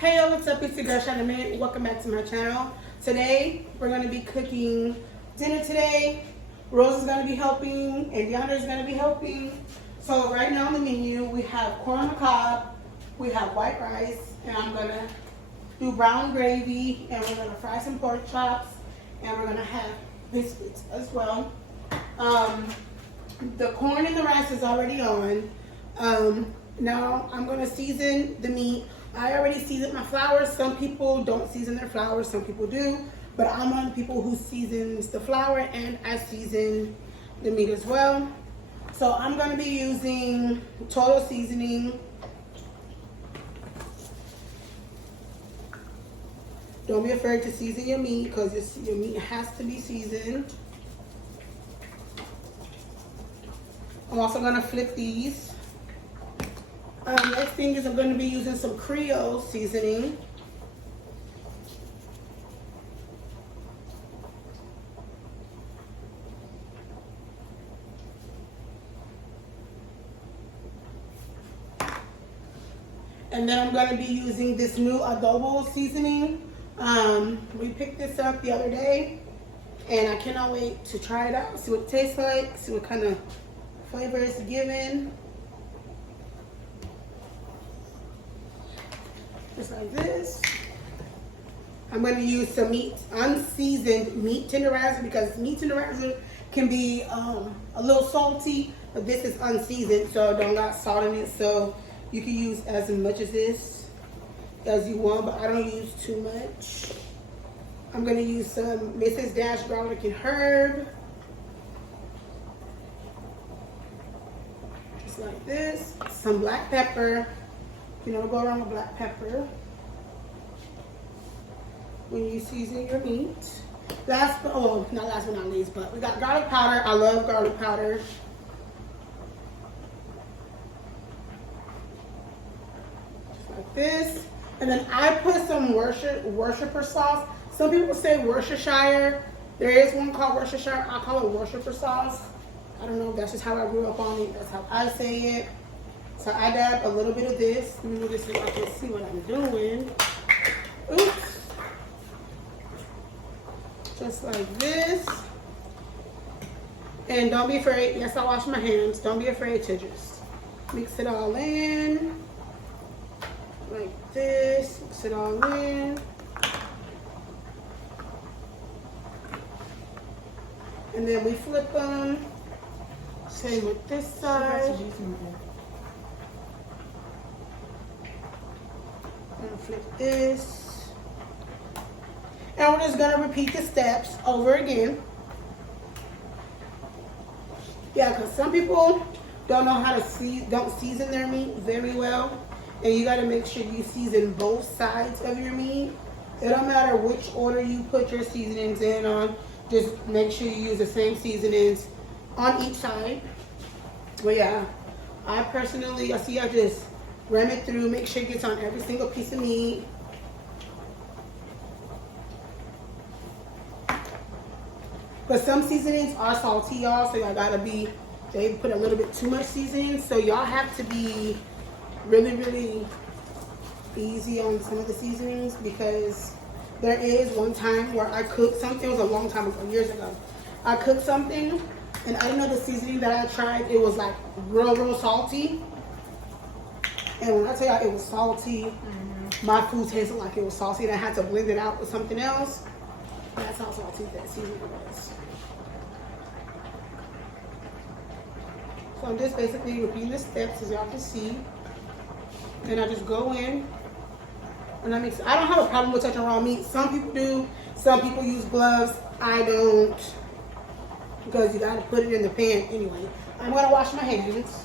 Hey yo, what's up? It's your girl Sahanda. Welcome back to my channel. Today we're going to be cooking dinner today. Rose is going to be helping and Diondre is going to be helping. So right now on the menu we have corn on the cob, we have white rice, and I'm going to do brown gravy, and we're going to fry some pork chops, and we're going to have biscuits as well. The corn and the rice is already on. Now I'm going to season the meat. I already seasoned my flour. Some people don't season their flour, some people do, but I'm one of the people who seasons the flour, and I season the meat as well. So I'm going to be using Total Seasoning. Don't be afraid to season your meat because your meat has to be seasoned. I'm also going to flip these. Next thing is I'm going to be using some Creole seasoning. And then I'm going to be using this new adobo seasoning. We picked this up the other day, and I cannot wait to try it out, see what it tastes like, see what kind of flavor it's given. Just like this. I'm going to use some unseasoned meat tenderizer, because meat tenderizer can be a little salty, but this is unseasoned, so don't got salt in it. So you can use as much as this as you want, but I don't use too much. I'm going to use some Mrs. Dash garlic and herb. Just like this. Some black pepper. You know, go around with black pepper when you season your meat. Not last but not least, but we got garlic powder. I love garlic powder. Just like this. And then I put some Worcestershire sauce. Some people say Worcestershire. There is one called Worcestershire. I call it Worcestershire sauce. I don't know. That's just how I grew up on it. That's how I say it. So I dab a little bit of this. Let me move this so I can see what I'm doing. Oops. Just like this. And don't be afraid. Yes, I wash my hands. Don't be afraid to just mix it all in. Like this. Mix it all in. And then we flip them. Same with this side. Flip this, and we're just gonna repeat the steps over again. Yeah, because some people don't know how to don't season their meat very well, and you got to make sure you season both sides of your meat. It don't matter which order you put your seasonings in on, just make sure you use the same seasonings on each side. But yeah, I just ram it through, make sure it gets on every single piece of meat. But some seasonings are salty, y'all, so y'all gotta they put a little bit too much seasoning, so y'all have to be really, really easy on some of the seasonings, because there is one time where I cooked something, it was a long time ago, years ago. I cooked something, and I didn't know the seasoning that I tried, it was like real salty. And when I tell y'all it was salty, my food tasted like it was salty, and I had to blend it out with something else. That's how salty that seasoning was. So I'm just basically repeating the steps as y'all can see. And I just go in and I mix. I don't have a problem with touching raw meat. Some people do. Some people use gloves. I don't, because you gotta put it in the pan anyway. I'm gonna wash my hands.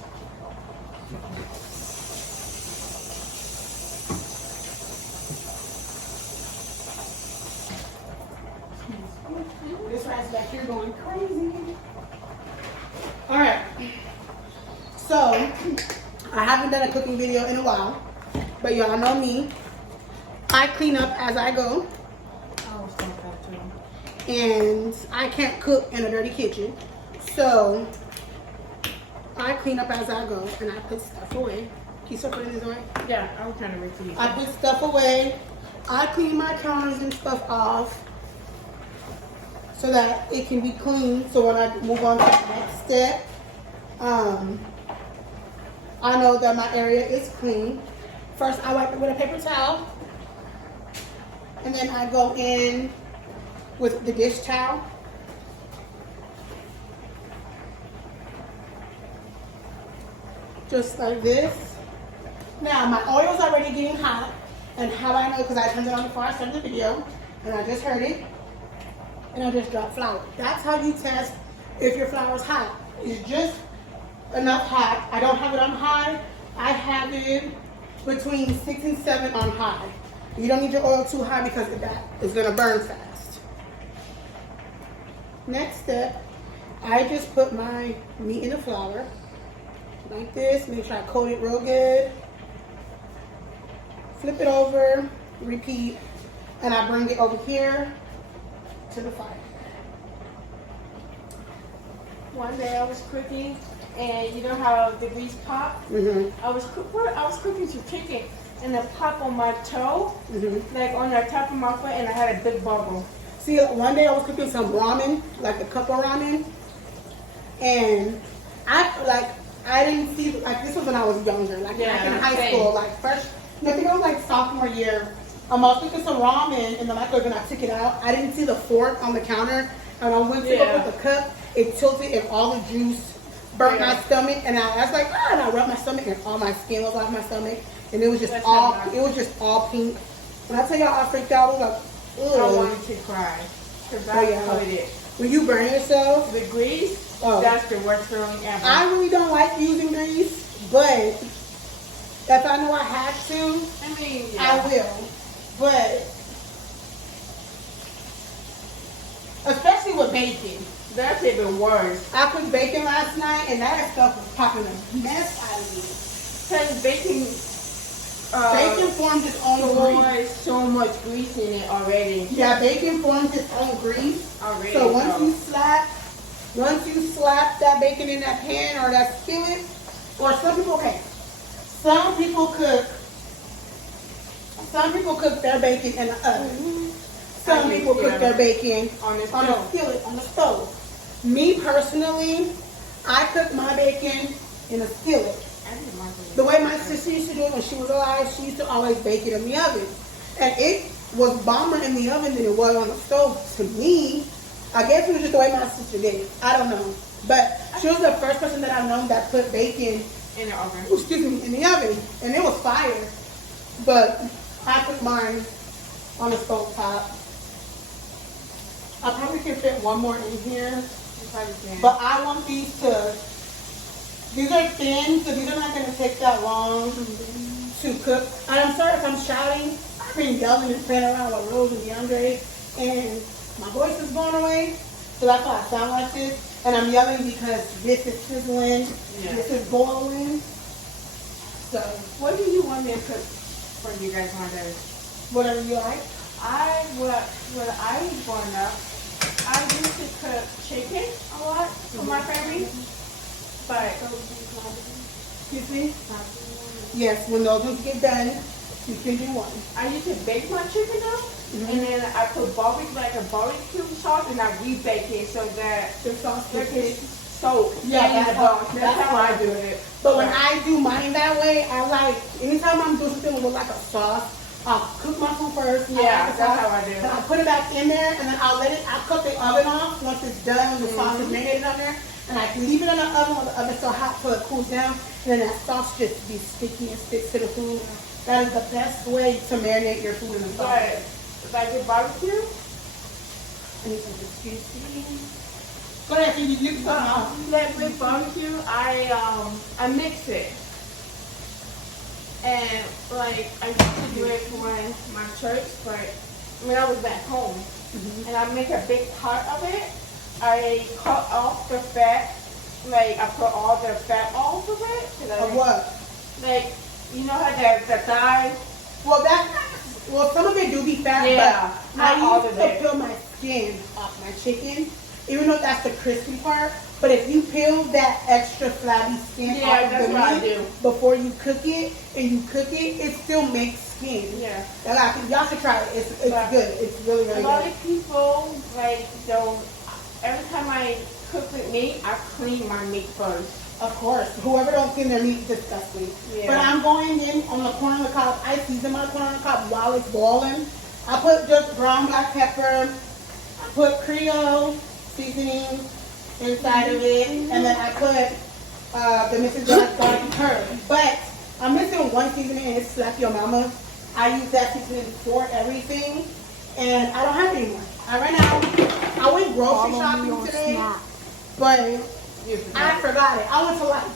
This rice back here going crazy. All right. So I haven't done a cooking video in a while, but y'all know me. I clean up as I go. And I can't cook in a dirty kitchen. So I clean up as I go, and I put stuff away. you start putting this away? Yeah, I was trying to wait for you. I put stuff away. I clean my counters and stuff off so that it can be clean. So when I move on to the next step, I know that my area is clean. First, I wipe it with a paper towel. And then I go in with the dish towel. Just like this. Now, my oil's already getting hot. And how I know, because I turned it on before I started the video. And I just heard it. And I just dropped flour. That's how you test if your flour's hot. It's just enough hot. I don't have it on high. I have it between 6 and 7 on high. You don't need your oil too high because of that. It's going to burn fast. Next step, I just put my meat in the flour. Like this. Make sure I coat it real good. Flip it over. Repeat. And I bring it over here to the fire. One day I was cooking, and you know how the grease pop? I was cooking some chicken, and it popped on my toe, like on the top of my foot, and I had a big bubble. See, one day I was cooking some ramen, like a cup of ramen, and I didn't see, like, this was when I was younger, like back in high school, like first, I think I was like sophomore year. I was cooking some ramen in the microwave and I took it out. I didn't see the fork on the counter, and I went to go put the cup. It tilted and all the juice burnt my stomach, and I was like, and I rubbed my stomach and all my skin was off my stomach, and it was just all pink. When I tell y'all I freaked out, I was like, ugh. I wanted to cry. Because I covered it. When you burn yourself, the grease, that's the worst feeling ever. I really don't like using grease, but if I know I have to, I will. But especially with bacon. That's even worse. I cooked bacon last night, and that stuff was popping a mess out of me. Because bacon forms its own grease. So much grease in it already. Yeah, bacon forms its own grease. Already. So once you slap that bacon in that pan or that skillet, or some people cook their bacon in the oven. Some people cook their bacon on a skillet, on the stove. Me personally, I cook my bacon in a skillet. The way my sister used to do it when she was alive, she used to always bake it in the oven. And it was bomber in the oven than it was on the stove. To me, I guess it was just the way my sister did it. I don't know. But she was the first person that I've known that put bacon in the oven. In the oven. And it was fire. But I put mine on the stove top. I probably can fit one more in here. But I want these are thin, so these are not going to take that long to cook. And I'm sorry if I'm shouting. I've been yelling and playing around with Rose and Diondre, and my voice is going away, so that's why I sound like this. And I'm yelling because this is sizzling, this is boiling. So, what do you want me to cook for you guys one day? Whatever you like. When I was growing up, I used to cook chicken a lot for my family. But, excuse me? Yes, when those ones get done, you can do one. I used to bake my chicken up, and then I put barbecue sauce, and I rebake it so that the sauce gets soaked. Yeah, that's how I do it. But when I do mine that way, I like, anytime I'm doing something with like a sauce, I'll cook my food first. Yeah, that's how I do it. Then I'll put it back in there, and then I'll cut the oven off once it's done, the sauce is marinated on there. And I can leave it in the oven when the oven's so hot till it cools down. And then that sauce just be sticky and sticks to the food. That is the best way to marinate your food in the sauce. But if I do barbecue, I need some juicy. Go ahead, you can like with barbecue, I mix it. And like I used to do it for my church, but when I was back home, and I make a big pot of it. I cut off the fat, like I put all the fat off of it. Of what? Like, you know how the thigh? Well, some of it do be fat, but I used to peel my skin off my chicken even though that's the crispy part. But if you peel that extra flabby skin off of that's the what I meat do. before you cook it, and you cook it, it still makes skin. Yeah. Y'all should try it. It's But good. It's really, really a lot good. of people like don't. Every time I cook with meat, I clean my meat first. Of course. Whoever don't clean their meat is disgusting. Yeah. But I'm going in on the corn on the cob. I season my corn on the cob while it's boiling. I put just ground black pepper. I put Creole seasoning inside of it. And then I put the Mrs. Garlic herb. But I'm missing one seasoning, and it's Slap Your Mama. I use that seasoning for everything. And I don't have it anymore. I ran out. I went grocery shopping today. But I forgot it. I went to like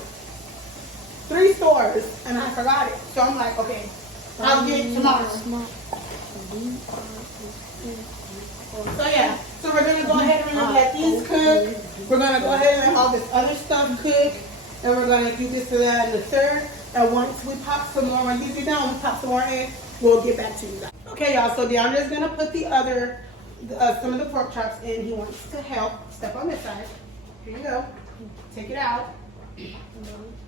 3 stores and I forgot it. So I'm like, okay, I'll get it tomorrow. So yeah, so we're gonna go ahead and let these cook. We're gonna go ahead and let all this other stuff cook. And we're gonna do this and that and the third. And once we pop some more, when these are done, we pop some more in, we'll get back to you guys. Okay, y'all, so Diondre is gonna put the other, some of the pork chops in. He wants to help. Step on this side. Here you go. Take it out.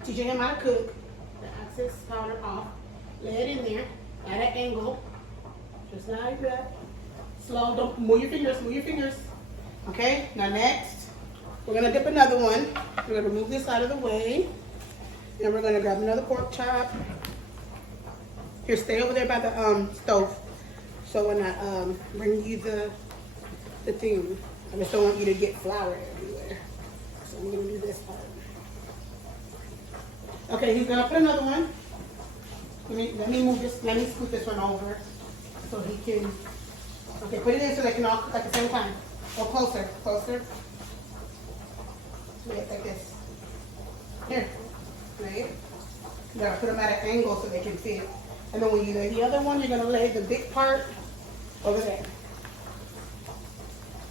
Teaching him how to cook. The access powder off. Lay it in there at an angle. Just like that. Slow. Don't move your fingers. Move your fingers. Okay. Now next, we're gonna dip another one. We're gonna move this out of the way, and we're gonna grab another pork chop. Here, stay over there by the stove. So when I bring you the thing, I just don't want you to get flour everywhere. So I'm gonna do this part. Okay, he's gonna put another one. Let me move this. Let me scoot this one over so he can. Okay, put it in so they can all cook at the same time. Or closer, closer. Lay it like this. Here, lay it. You gotta put them at an angle so they can fit. And then when you lay the other one, you're gonna lay the big part over there.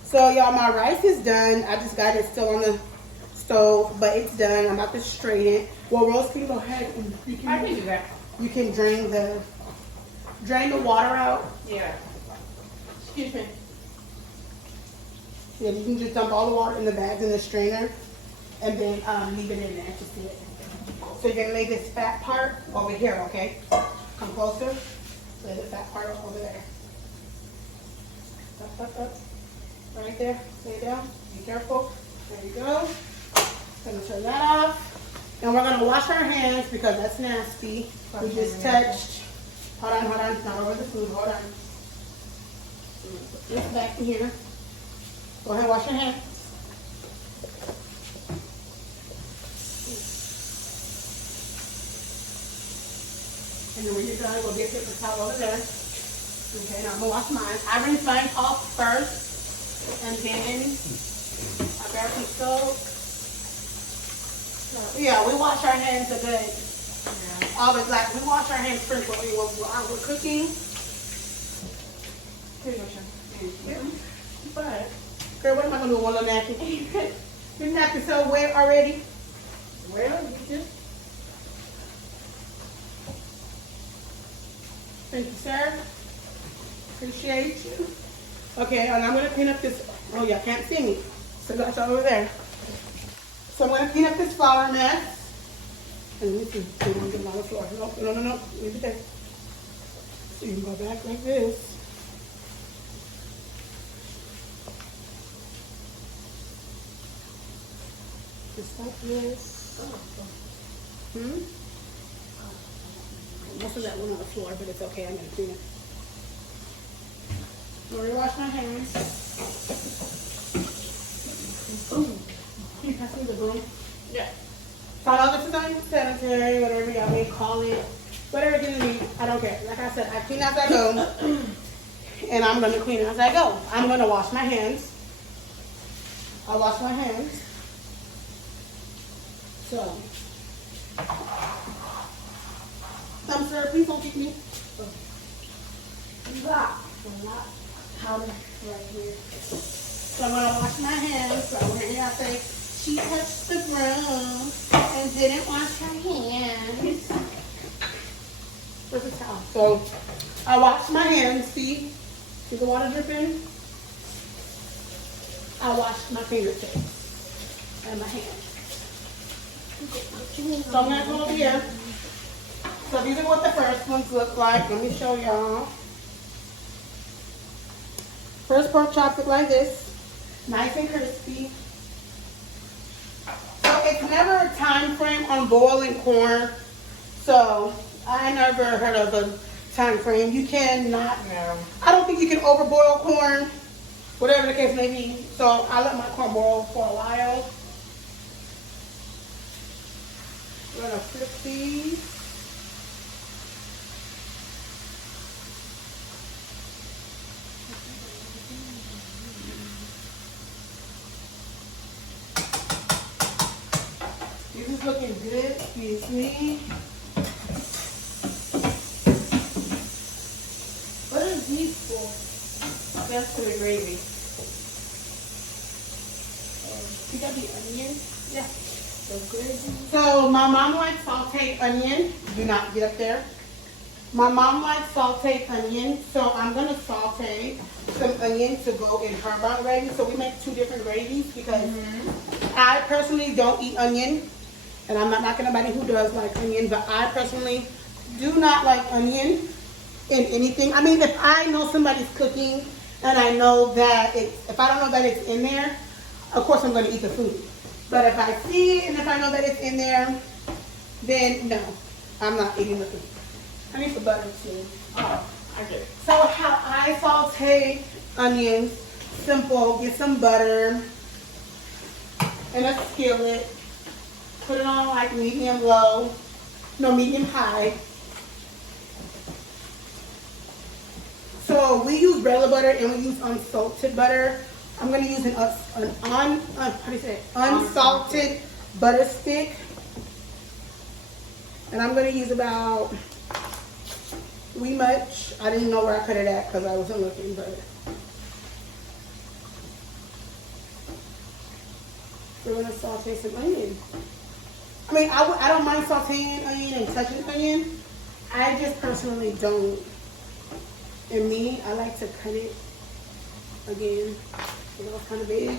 So y'all, my rice is done. I just got it still on the stove, but it's done. I'm about to straighten it. Well, Rose, can you go ahead and you can, I can do that. You can drain the water out. Yeah. Excuse me. Yeah, you can just dump all the water in the bags in the strainer, and then leave it in there. Just do it. So you're gonna lay this fat part over here, okay? Come closer. Lay the fat part over there. Up. Right there. Lay it down. Be careful. There you go. Gonna turn that off. And we're gonna wash our hands because that's nasty. We just touched. Hold on. Not over the food. Hold on. Put this back in here. Go ahead, wash your hands. And then when you're done, we'll get paper towel over there. Okay, now I'm gonna wash mine. I rinse mine off first, and then I grab some soap. Yeah, we wash our hands a good. Yeah. Always like we wash our hands first when we're cooking. Here you go, Sean. Yeah. But, girl, what am I gonna do with one little napkin? Your napkin's so wet already. Well, you just. Thank you, sir. Appreciate you. Okay, and I'm gonna clean up this. Oh, y'all can't see me. So that's over there. So I'm gonna clean up this flour mess. And let me see. So you don't get a lot of flour. No. Leave it there. So you can go back like this. Just like this. Most of that went on the floor, but it's okay. I'm gonna clean it. I'm gonna wash my hands. Ooh. Can you pass me the broom? Yeah. All this is unsanitary, whatever y'all may call it. Whatever it is, I don't care. Like I said, I clean as I go. And I'm gonna clean as I go. I'm gonna wash my hands. I'll wash my hands. So. Sir, please don't kick me. That a lot powder right here. So I'm gonna wash my hands. So I'm hearing y'all say she touched the broom and didn't wash her hands. Where's the towel? So I washed my hands. See the water dripping? I wash my fingertips and my hands. So I'm gonna go over here. So these are what the first ones look like. Let me show y'all. First pork chops look like this. Nice and crispy. So it's never a time frame on boiling corn. So I never heard of a time frame. You cannot, I don't think you can overboil corn, whatever the case may be. So I let my corn boil for a while. We're gonna flip these. This is looking good, excuse me. What is these for? That's for the gravy. You got the onion? Yeah. So good. So my mom likes sauteed onion. Do not get up there. My mom likes sauteed onion, so I'm gonna saute some onion to go in her brown gravy. So we make two different gravies because I personally don't eat onion, and I'm not knocking nobody who does like onion, but I personally do not like onion in anything. I mean, if I know somebody's cooking and I know that if I don't know that it's in there, of course I'm gonna eat the food. But if I see it and if I know that it's in there, then no, I'm not eating the food. I need the butter too. Oh, I get it. So how I saute onions, simple, get some butter in a skillet, put it on like medium low, no medium high. So we use regular butter and we use unsalted butter. I'm gonna use unsalted butter stick, and I'm gonna use about much. I didn't know where I cut it at because I wasn't looking, but we're gonna saute some onion. I mean, I don't mind sauteing onion and touching onion. I just personally don't. And me, I like to cut it again. It was kind of big.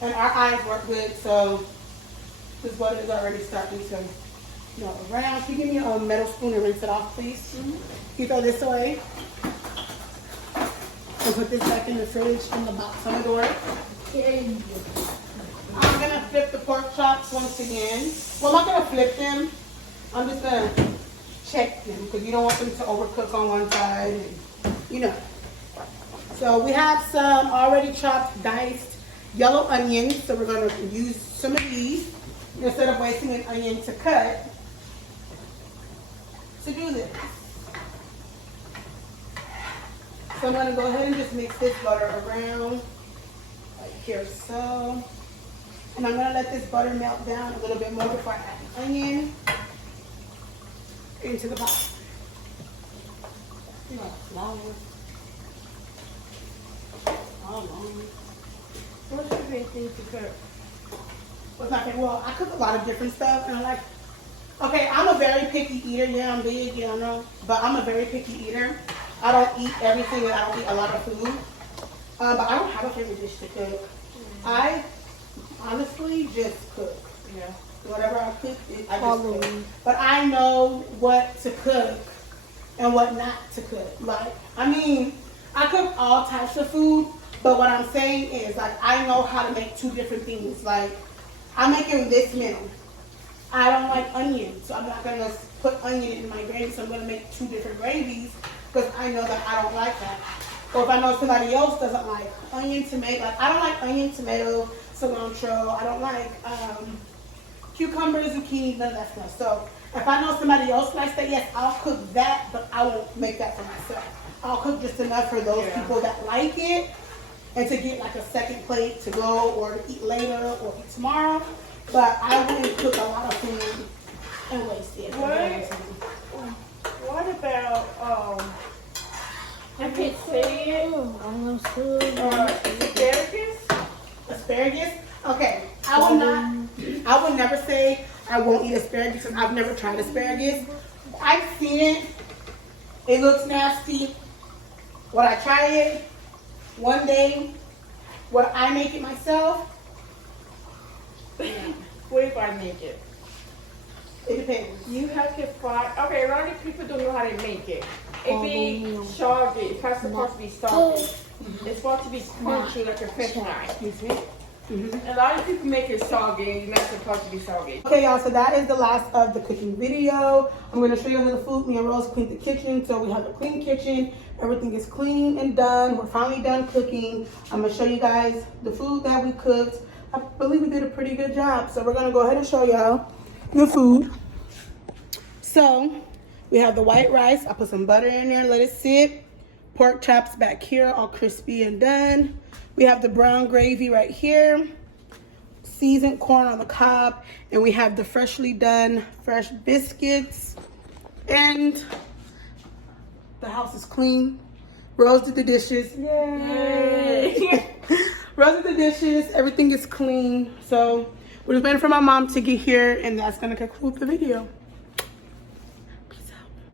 And our eyes work good, so this butter is already starting to around. Can you give me a metal spoon and rinse it off, please? Can you throw this away? And put this back in the fridge in the box on the door. I'm gonna flip the pork chops once again. Well, I'm not gonna flip them. I'm just gonna check them because you don't want them to overcook on one side, and So we have some already chopped, diced yellow onions. So we're gonna use some of these instead of wasting an onion to cut. To do this. So I'm gonna go ahead and just mix this butter around, like here so. And I'm gonna let this butter melt down a little bit more before I add the onion into the pot. Flour. What's your favorite thing to cook? What's my favorite? Well, I cook a lot of different stuff, and okay, I'm a very picky eater. Yeah, I'm big, yeah, I know. But I'm a very picky eater. I don't eat everything, and I don't eat a lot of food. But I don't have a favorite dish to cook. I honestly just cook. Yeah. Whatever I cook, I just cook. But I know what to cook and what not to cook. Like, I mean, I cook all types of food, but what I'm saying is, like, I know how to make two different things. Like, I'm making this meal. I don't like onion, so I'm not going to put onion in my gravy, so I'm going to make two different gravies because I know that I don't like that. Or if I know somebody else doesn't like onion, tomato, like, I don't like onion, tomato, cilantro, I don't like cucumbers, zucchini, none of that stuff. So if I know somebody else likes that, yes, I'll cook that, but I won't make that for myself. I'll cook just enough for those people that like it and to get like a second plate to go or to eat later or eat tomorrow. But I wouldn't cook a lot of food and waste it. What about I can't say it. Asparagus? Asparagus? Okay. I would never say I won't eat asparagus because I've never tried asparagus. I've seen it. It looks nasty. Would I try it? One day, would I make it myself? What if I make it? It depends. You have to find. Okay, a lot of people don't know how to make it. It be soggy. It's not supposed to be soggy. It's supposed to be crunchy like a fish fry. Excuse me. A lot of people make it soggy. It's not supposed to be soggy. Okay, y'all, so that is the last of the cooking video. I'm going to show you the food. Me and Rose cleaned the kitchen, so we have a clean kitchen. Everything is clean and done. We're finally done cooking. I'm going to show you guys the food that we cooked. I believe we did a pretty good job, so we're going to go ahead and show y'all the food. So, we have the white rice. I put some butter in there, let it sit. Pork chops back here, all crispy and done. We have the brown gravy right here. Seasoned corn on the cob. And we have the freshly done fresh biscuits. And the house is clean. Rose did the dishes. Yay! Rose did the dishes. Everything is clean. So, we're just waiting for my mom to get here. And that's going to conclude the video.